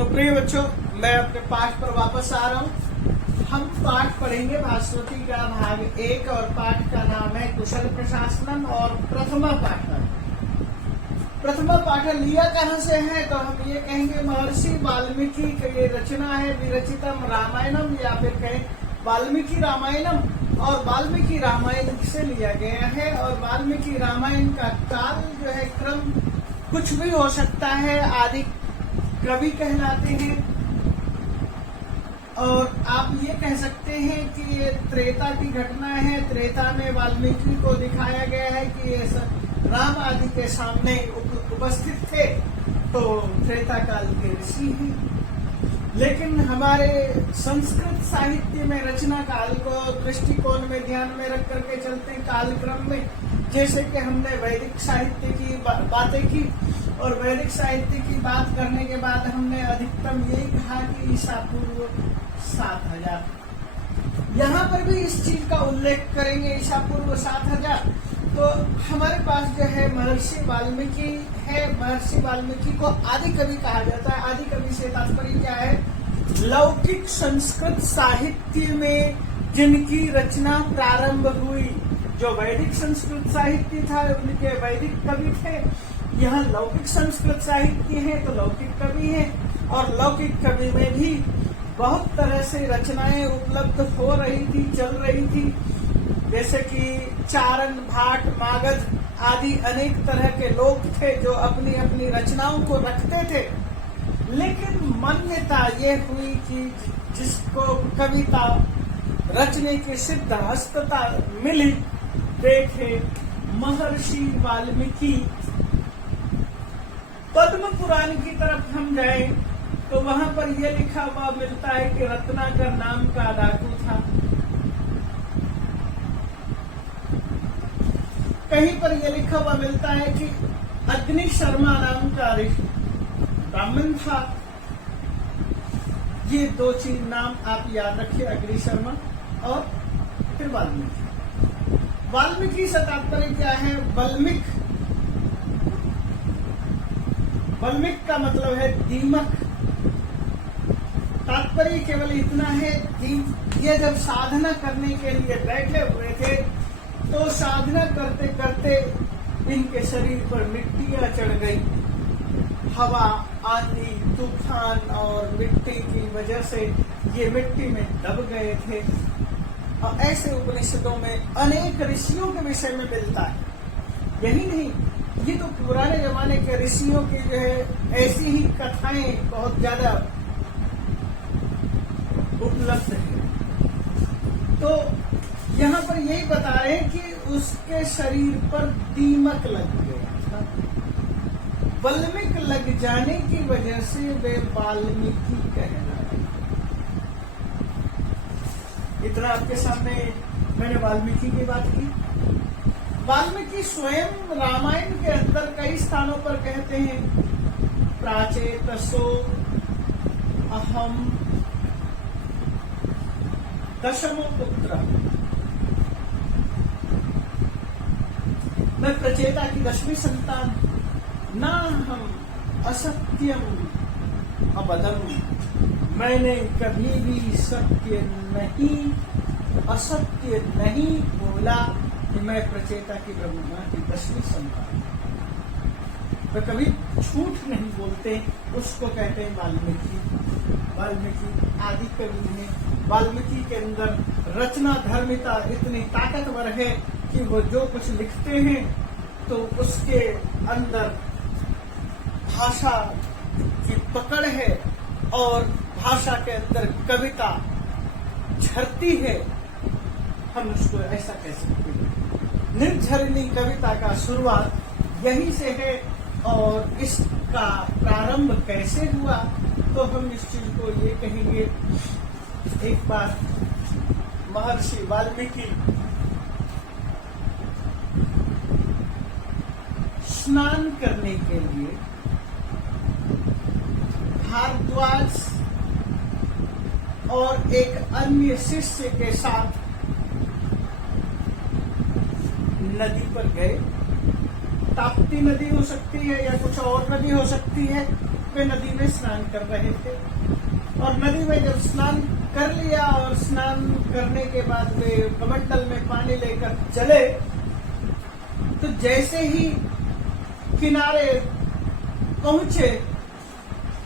तो प्रिय बच्चों, मैं अपने पाठ पर वापस आ रहा हूँ। हम पाठ पढ़ेंगे भास्वती का भाग 1 और पाठ का नाम है कुशल प्रशासनम और प्रथमा पाठन। प्रथमा पाठन लिया कहाँ से है तो हम ये कहेंगे महर्षि वाल्मीकि की ये रचना है विरचितम रामायणम, या फिर कहें वाल्मीकि रामायणम। और वाल्मीकि रामायण से लिया गया है और वाल्मीकि रामायण का काल जो है क्रम कुछ भी हो सकता है, आदि कवि कहलाते हैं। और आप ये कह सकते हैं कि ये त्रेता की घटना है। त्रेता में वाल्मीकि को दिखाया गया है कि ये राम आदि के सामने उपस्थित थे, तो त्रेता काल के ऋषि हैं। लेकिन हमारे संस्कृत साहित्य में रचना काल को दृष्टिकोण में ध्यान में रख करके चलते हैं कालक्रम में। जैसे कि हमने वैदिक साहित्य की बातें की और वैदिक साहित्य की बात करने के बाद हमने अधिकतम यही कहा कि ईसा पूर्व 7000। यहाँ पर भी इस चीज का उल्लेख करेंगे, ईसा पूर्व 7000। तो हमारे पास जो है महर्षि वाल्मीकि है। महर्षि वाल्मीकि को आदि कवि कहा जाता है। आदि कवि से तात्पर्य क्या है? लौकिक संस्कृत साहित्य में जिनकी रचना प्रारंभ हुई। जो वैदिक संस्कृत साहित्य था उनके वैदिक कवि थे। यहाँ लौकिक संस्कृत साहित्य है तो लौकिक कवि है। और लौकिक कवि में भी बहुत तरह से रचनाएं उपलब्ध हो रही थी, चल रही थी। जैसे कि चारण, भाट, मागध आदि अनेक तरह के लोग थे जो अपनी अपनी रचनाओं को रखते थे। लेकिन मान्यता ये हुई कि जिसको कविता रचने की सिद्ध हस्तता मिली, देखे महर्षि वाल्मीकि। पद्म पुराण की तरफ हम जाएं तो वहां पर यह लिखा हुआ मिलता है कि रत्नाकर नाम का डाकू था। कहीं पर यह लिखा हुआ मिलता है कि अग्नि शर्मा नाम का ब्राह्मण था। ये दो चीज नाम आप याद रखिए, अग्नि शर्मा और फिर वाल्मीकि। वाल्मीकि से तात्पर्य क्या है? वल्मीक। वल्मीक का मतलब है दीमक। तात्पर्य केवल इतना है कि ये जब साधना करने के लिए बैठे हुए थे तो साधना करते करते इनके शरीर पर मिट्टियां चढ़ गई। हवा, आंधी, तूफान और मिट्टी की वजह से ये मिट्टी में दब गए थे। और ऐसे उपनिषदों में अनेक ऋषियों के विषय में मिलता है। यही नहीं, ये तो पुराने जमाने के ऋषियों की जो है ऐसी ही कथाएं बहुत ज्यादा उपलब्ध है। तो यहाँ पर यही बता रहे हैं कि उसके शरीर पर दीमक लग गया था। वल्मीक लग जाने की वजह से वे वाल्मीकि कहलाए। इतना आपके सामने मैंने वाल्मीकि की बात की। वाल्मीकि स्वयं रामायण के अंदर कई स्थानों पर कहते हैं, प्राचेतसो अहम दशमो पुत्र। मैं प्रचेता की 10वीं संतान, ना हम असत्यम अबदम। मैंने कभी भी सत्य नहीं, असत्य नहीं बोला कि मैं प्रचेता की ब्रह्मा की 10वीं संतान। तो कभी झूठ नहीं बोलते, उसको कहते हैं वाल्मीकि। वाल्मीकि आदि कवि हैं। वाल्मीकि के अंदर रचना धर्मिता इतनी ताकतवर है कि वो जो कुछ लिखते हैं तो उसके अंदर भाषा की पकड़ है और भाषा के अंदर कविता झरती है। हम उसको ऐसा कह सकते हैं। निर्झरनी कविता का शुरुआत यहीं से है। और इसका प्रारंभ कैसे हुआ तो हम इस चीज को ये कहेंगे। एक बार महर्षि वाल्मीकि स्नान करने के लिए भारद्वाज और एक अन्य शिष्य के साथ नदी पर गए। ताप्ती नदी हो सकती है या कुछ और नदी हो सकती है। वे नदी में स्नान कर रहे थे और नदी में जब स्नान कर लिया और स्नान करने के बाद वे कमंडल में पानी लेकर चले, तो जैसे ही किनारे पहुंचे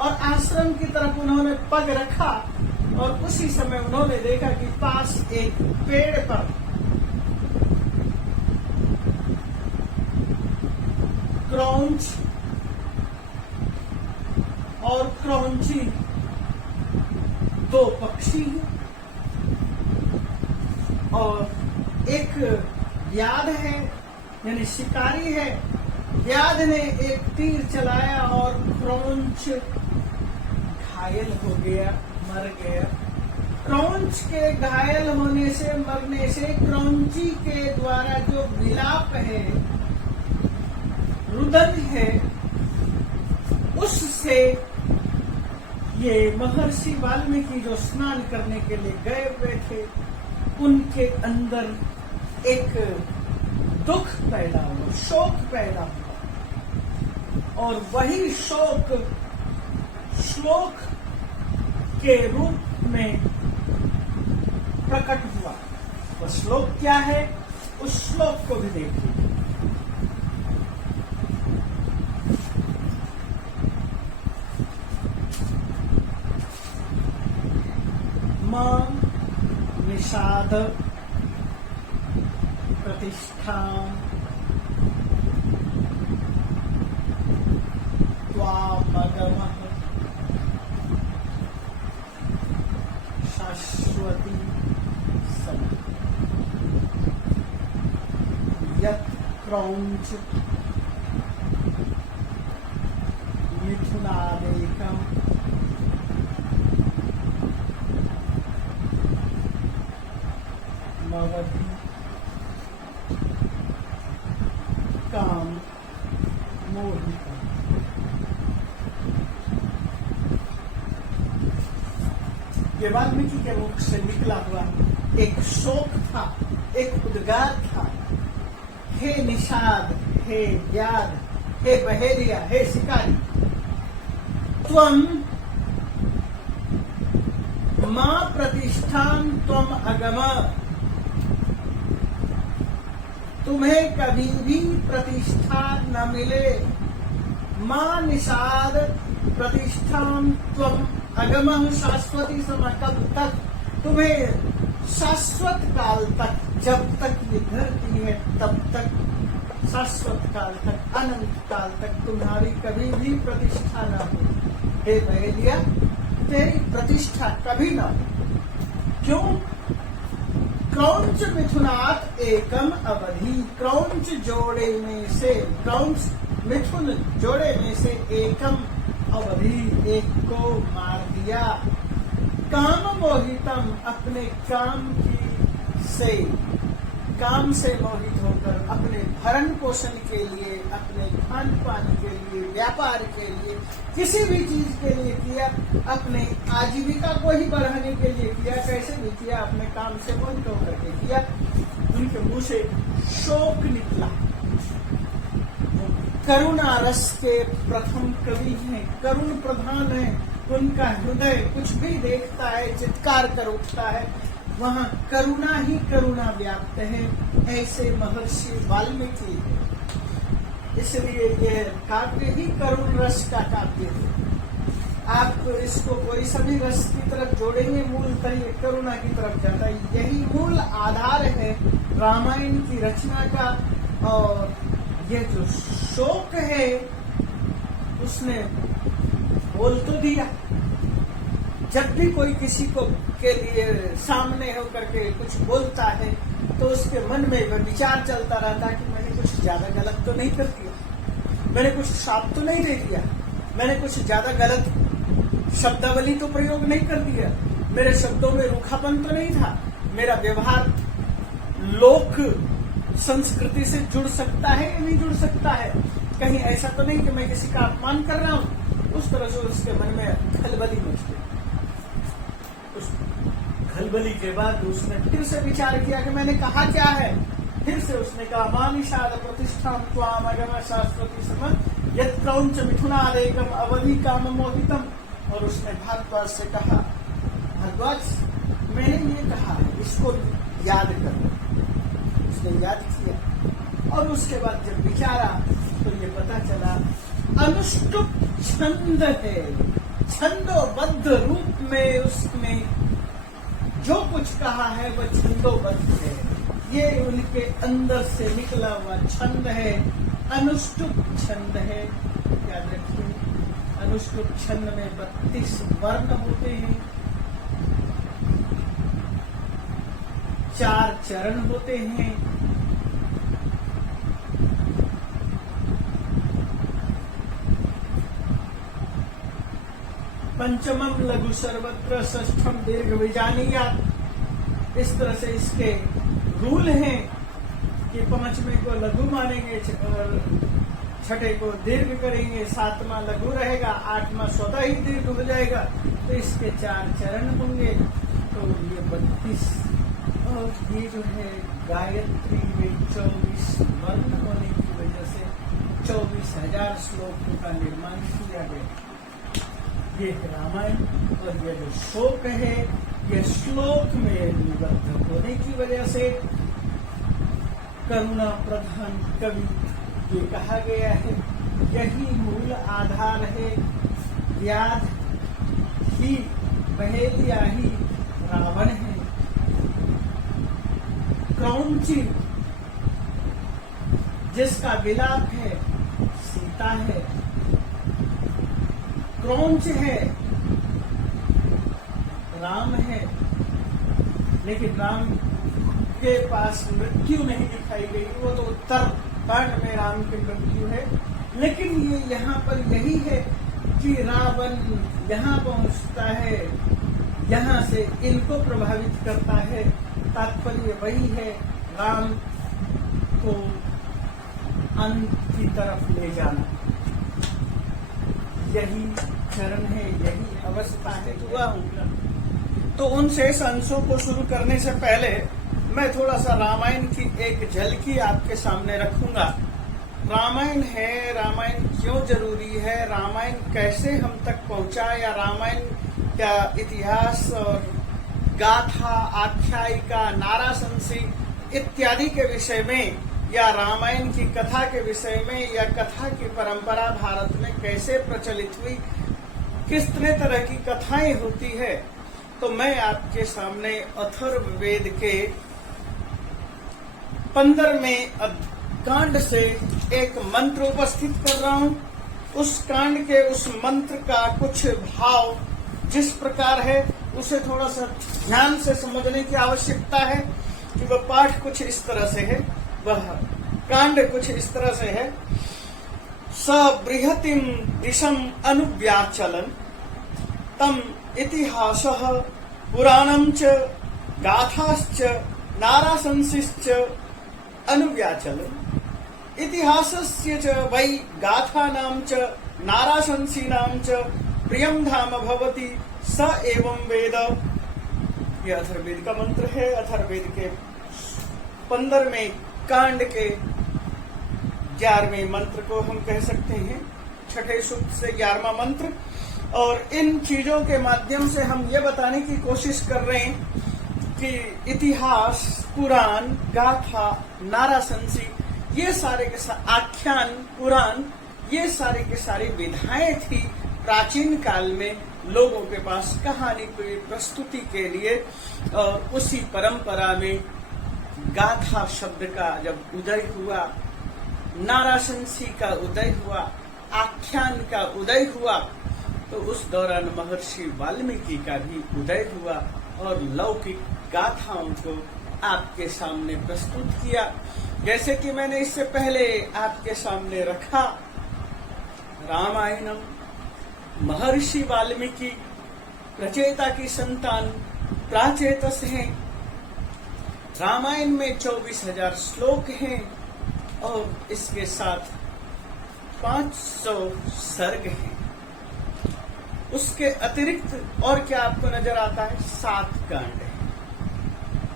और आश्रम की तरफ उन्होंने पग रखा और उसी समय उन्होंने देखा कि पास एक पेड़ पर क्रौंच और क्रौंची दो पक्षी हैं और एक व्याध है, यानी शिकारी है। व्याध ने एक तीर चलाया और क्रौंच घायल हो गया, मर गया। क्रौंच के घायल होने से, मरने से क्रौंची के द्वारा जो विलाप है, रुदन है, उससे ये महर्षि वाल्मीकि जो स्नान करने के लिए गए हुए थे, उनके अंदर एक दुख पैदा हुआ, शोक पैदा हुआ और वही शोक श्लोक के रूप में प्रकट हुआ। वह श्लोक क्या है, उस श्लोक को भी देखिए। मां निषाद प्रतिष्ठा त्वामगमः शाश्वती सन् यत् क्रौंच मिथुनादेकम् मवधि काम मोहितम्। ये वाल्मीकि के मुख से निकला हुआ एक शोक था, एक उद्गार था। हे निषाद, हे व्याध, हे बहेरिया, हे शिकारी, त्वम मां प्रतिष्ठान त्वम अगम, तुम्हें कभी भी प्रतिष्ठा न मिले। मां निषाद प्रतिष्ठान त्वम अगम शाश्वती समय, कब तक? तुम्हें शाश्वत काल तक, जब तक ये धरती है तब तक, शाश्वत काल तक, अनंत काल तक तुम्हारी कभी भी प्रतिष्ठा न हो। हे बहेलिया, तेरी प्रतिष्ठा कभी न हो। क्यों? क्रौंच मिथुनात् एकम अवधि, क्रौंच जोड़े में से, क्रौंच मिथुन जोड़े में से एकम अवधि, एक को मार दिया। काम मोहितम, अपने काम से मोहित होकर, अपने भरण पोषण के लिए, अपने खान पान के लिए, व्यापार के लिए, किसी भी चीज के लिए किया, अपने आजीविका को ही बढ़ाने के लिए किया। कैसे भी किया? अपने काम से मोहित होकर के किया। उनके मुंह से शोक निकला। करुणा रस के प्रथम कवि हैं, करुण प्रधान है। उनका हृदय कुछ भी देखता है, चित्कार कर उठता है, वहाँ करुणा ही करुणा व्याप्त है। ऐसे महर्षि वाल्मीकि है, इसलिए यह काव्य ही करुण रस का काव्य है। आप इसको कोई सभी रस की तरफ जोड़ेंगे, मूलतः ये करुणा की तरफ जाता है। यही मूल आधार है रामायण की रचना का। और ये जो शोक है, उसने बोल तो दिया। जब भी कोई किसी को के लिए सामने होकर के कुछ बोलता है, तो उसके मन में वह विचार चलता रहता है कि मैंने कुछ ज्यादा गलत तो नहीं कर दिया, मैंने कुछ श्राप तो नहीं दे दिया, मैंने कुछ ज्यादा गलत शब्दावली तो प्रयोग नहीं कर दिया, मेरे शब्दों में रूखापन तो नहीं था, मेरा व्यवहार लोक संस्कृति से जुड़ सकता है या नहीं जुड़ सकता है, कहीं ऐसा तो नहीं कि मैं किसी का अपमान कर रहा हूं। उस तरह से उसके मन में खलबली मच गई। उस खलबली के बाद उसने फिर से विचार किया कि मैंने कहा क्या है। फिर से उसने कहा मां निषाद प्रतिष्ठा त्वाम अगम शाश्वती समय, यत् क्रौंच मिथुनादेकम अवधि काम मोहितम। और उसने भारद्वाज से कहा, भारद्वाज मैंने ये कहा है, इसको याद करो। उसने याद किया और उसके बाद जब विचारा तो ये पता चला अनुष्टुप छंद है, छंदोबद्ध रूप में उसमें जो कुछ कहा है वह छंदोबद्ध है। ये उनके अंदर से निकला हुआ छंद है, अनुष्टुप छंद है। याद रखिए, अनुष्टुप छंद में 32 वर्ण होते हैं, 4 चरण होते हैं, पंचमम लघु सर्वत्र षष्ठम दीर्घ विजानीयात्। इस तरह से इसके रूल हैं कि 5वें को लघु मानेंगे और 6ठे को दीर्घ करेंगे, 7वां लघु रहेगा, 8वां स्वतः ही दीर्घ हो जाएगा। तो इसके 4 चरण होंगे। तो ये 32 और ये जो है गायत्री में 24 वर्ण होने की वजह से 24,000 श्लोकों का निर्माण किया गया। ये रामायण और ये जो शोक है ये श्लोक में निबद्ध होने की वजह से करुणा प्रधान कवि ये कहा गया है। यही मूल आधार है। व्याध ही पहेलिया ही रावण है। क्रौंची जिसका विलाप है सीता है। क्रौंच है राम है, लेकिन राम के पास मृत्यु नहीं दिखाई गई। वो तो उत्तर कांड में राम की मृत्यु है, लेकिन ये यहाँ पर यही है कि रावण यहाँ पहुंचता है, यहाँ से इनको प्रभावित करता है। तात्पर्य वही है, राम को अंत की तरफ ले जाना। यही चरण है, यही अवस्था है। हुआ हूँ तो उन शेष अंशों को शुरू करने से पहले मैं थोड़ा सा रामायण की एक झलकी आपके सामने रखूंगा। रामायण है, रामायण क्यों जरूरी है, रामायण कैसे हम तक पहुंचा, या रामायण का इतिहास और गाथा, आख्यायिका, नाराशंसी इत्यादि के विषय में, या रामायण की कथा के विषय में, या कथा की परंपरा भारत में कैसे प्रचलित हुई, कितने तरह की कथाएं होती है। तो मैं आपके सामने अथर्ववेद के 15वें कांड से एक मंत्र उपस्थित कर रहा हूं। उस कांड के उस मंत्र का कुछ भाव जिस प्रकार है उसे थोड़ा सा ध्यान से समझने की आवश्यकता है कि वह पाठ कुछ इस तरह से है, वह कांड कुछ इस तरह से है। स बृहतिम दिशम अनुव्याचलन तम इतिहासः पुराणं च गाथाश्च नाराशंसिश्च अनुव्याचलन। इतिहासस्य च वै गाथानां च नाराशंसीनां च प्रियं धाम भवति स एवं वेद। यह अथर्ववेद का मंत्र है। अथर्ववेद के 15वें कांड के 11वें मंत्र को हम कह सकते हैं, 6ठे सूक्त से 11वां मंत्र। और इन चीजों के माध्यम से हम ये बताने की कोशिश कर रहे हैं कि इतिहास, पुराण, गाथा, नाराशंसी, ये सारे के सारे आख्यान, पुराण, ये सारे के सारी विधाएं थी प्राचीन काल में लोगों के पास कहानी की प्रस्तुति के लिए। और उसी परंपरा में गाथा शब्द का जब उदय हुआ, नाराशंसी का उदय हुआ, आख्यान का उदय हुआ, तो उस दौरान महर्षि वाल्मीकि का भी उदय हुआ और लौकिक गाथाओं को आपके सामने प्रस्तुत किया। जैसे कि मैंने इससे पहले आपके सामने रखा, रामायणम महर्षि वाल्मीकि प्रचेता की संतान प्राचेतस हैं। रामायण में 24,000 श्लोक हैं और इसके साथ 500 सर्ग हैं। उसके अतिरिक्त और क्या आपको नजर आता है? 7 कांड है।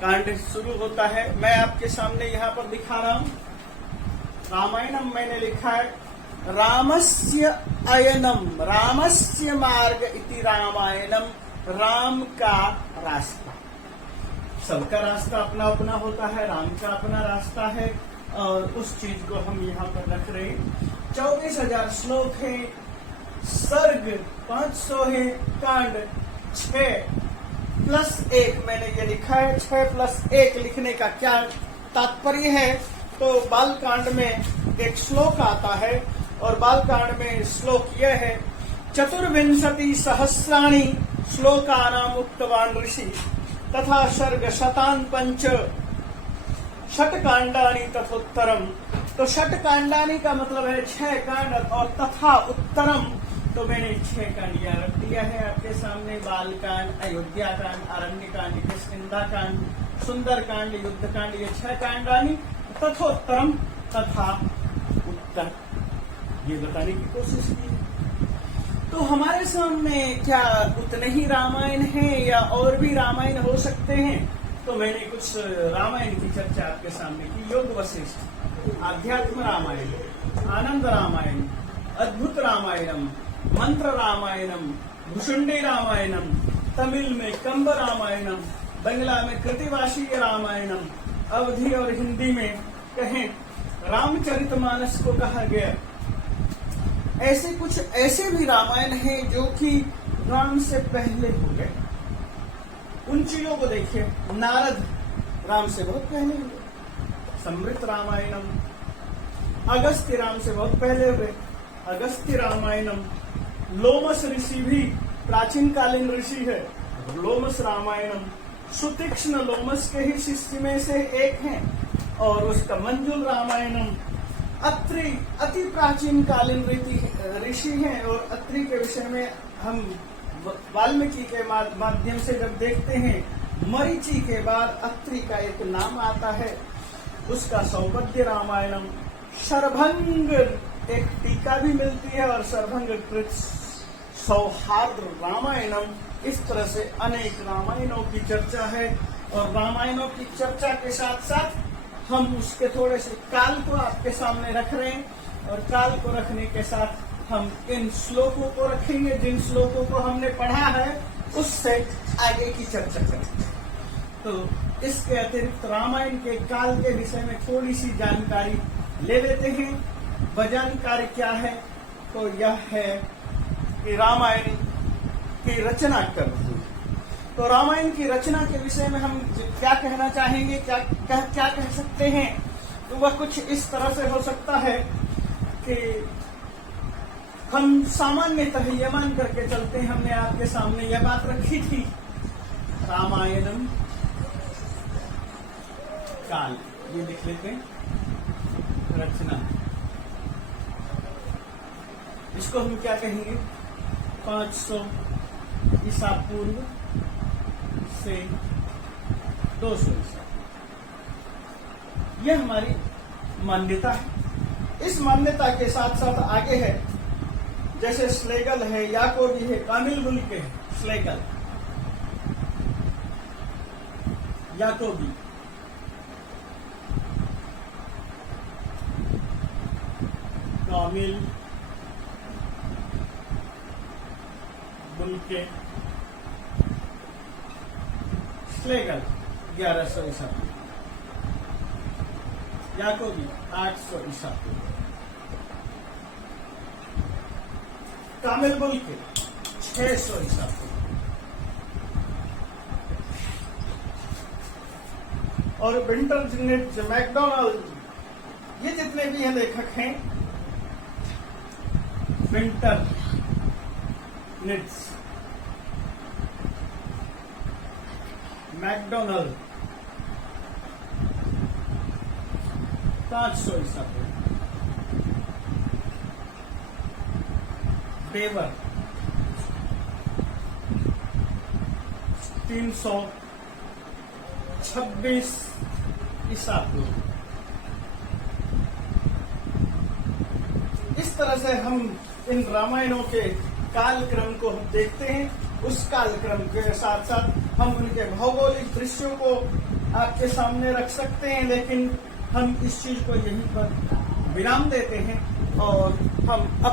कांड शुरू होता है, मैं आपके सामने यहाँ पर दिखा रहा हूँ। रामायणम मैंने लिखा है, रामस्य अयनम, रामस्य मार्ग इति रामायणम, राम का रास्ता। सबका रास्ता अपना अपना होता है, राम का अपना रास्ता है, और उस चीज को हम यहाँ पर रख रहे हैं। 24,000 श्लोक है, सर्ग 500 है, कांड 6+1 मैंने ये लिखा है। 6+1 लिखने का क्या तात्पर्य है? तो बाल कांड में एक श्लोक आता है, और बाल कांड में श्लोक यह है, 24 सहस्राणि श्लोकानाम उक्तवान ऋषि तथा सर्ग शतान पंच षटकांडानी तथोत्तरम। तो षटकांडानी का मतलब है 6 कांड, और तथा उत्तरम तो मैंने 6 कांड यहाँ रख दिया है आपके सामने। बाल कांड, अयोध्या कांड, अरण्य कांड, किष्किंधा कांड, सुंदर कांड, युद्ध कांड, ये 6 कांडानी तथोत्तरम, तथा उत्तर, ये बताने की कोशिश की। तो हमारे सामने क्या उतने ही रामायण है या और भी रामायण हो सकते हैं? तो मैंने कुछ रामायण की चर्चा आपके सामने की। योग वशिष्ठ, आध्यात्म रामायण, आनंद रामायण, अद्भुत रामायणम, मंत्र रामायणम, भुषुंडी रामायणम, तमिल में कंब रामायणम, बंगला में कृतिवासी रामायणम, अवधी और हिंदी में कहें रामचरितमानस को कहा गया। ऐसे कुछ ऐसे भी रामायण हैं जो कि राम से पहले हो गए। उन चीजों को देखिए, नारद राम से बहुत पहले हुए, समृत रामायणम, अगस्त्य राम से बहुत पहले हुए, अगस्त्य रामायणम, लोमस ऋषि भी प्राचीन कालीन ऋषि है, लोमस रामायणम, सुतीक्ष्ण लोमस के ही शिष्य में से एक हैं, और उसका मंजुल रामायणम, अत्रि अति प्राचीन कालीन ऋषि हैं, और अत्रि के विषय में हम वाल्मीकि के माध्यम से जब देखते हैं, मरीचि के बाद अत्रि का एक नाम आता है, उसका सौपद्य रामायणम, शरभंग एक टीका भी मिलती है, और शरभंग कृत सौहार्द रामायणम। इस तरह से अनेक रामायणों की चर्चा है, और रामायणों की चर्चा के साथ साथ हम उसके थोड़े से काल को आपके सामने रख रहे हैं, और काल को रखने के साथ हम इन श्लोकों को रखेंगे, जिन श्लोकों को हमने पढ़ा है उससे आगे की चर्चा करेंगे। तो इसके अतिरिक्त रामायण के काल के विषय में थोड़ी सी जानकारी ले लेते हैं। वह जानकारी क्या है? तो यह है कि रामायण की रचना कब हुई। तो रामायण की रचना के विषय में हम क्या कहना चाहेंगे, क्या कह सकते हैं? तो वह कुछ इस तरह से हो सकता है कि हम सामान्यतः ये मान करके चलते हैं, हमने आपके सामने यह बात रखी थी, रामायणम काल, ये लिख लेते हैं, रचना, इसको हम क्या कहेंगे? 500 ईसा पूर्व से 200 ईसा। यह हमारी मान्यता है। इस मान्यता के साथ साथ आगे है, जैसे श्लेगल है, याकोबी है, कामिल मुल्क है, श्लेगल, याकोबी, कामिल मुल्क, श्लेगल 1100 ईसा पूर्व, याकोबी 800 ईसा पूर्व, कामिल मुल्क 600 ईसा पूर्व, और विंटरनिट्ज, मैकडोनाल्ड, ये जितने भी हैं लेखक हैं, विंटरनिट्ज, मैकडोनाल्ड 500 ईसा पूर्व, देवर 326 ईसा पूर्व। इस तरह से हम इन रामायणों के कालक्रम को हम देखते हैं। उस कालक्रम के साथ साथ हम उनके भौगोलिक दृश्यों को आपके सामने रख सकते हैं, लेकिन हम इस चीज को यहीं पर विराम देते हैं और हम अपने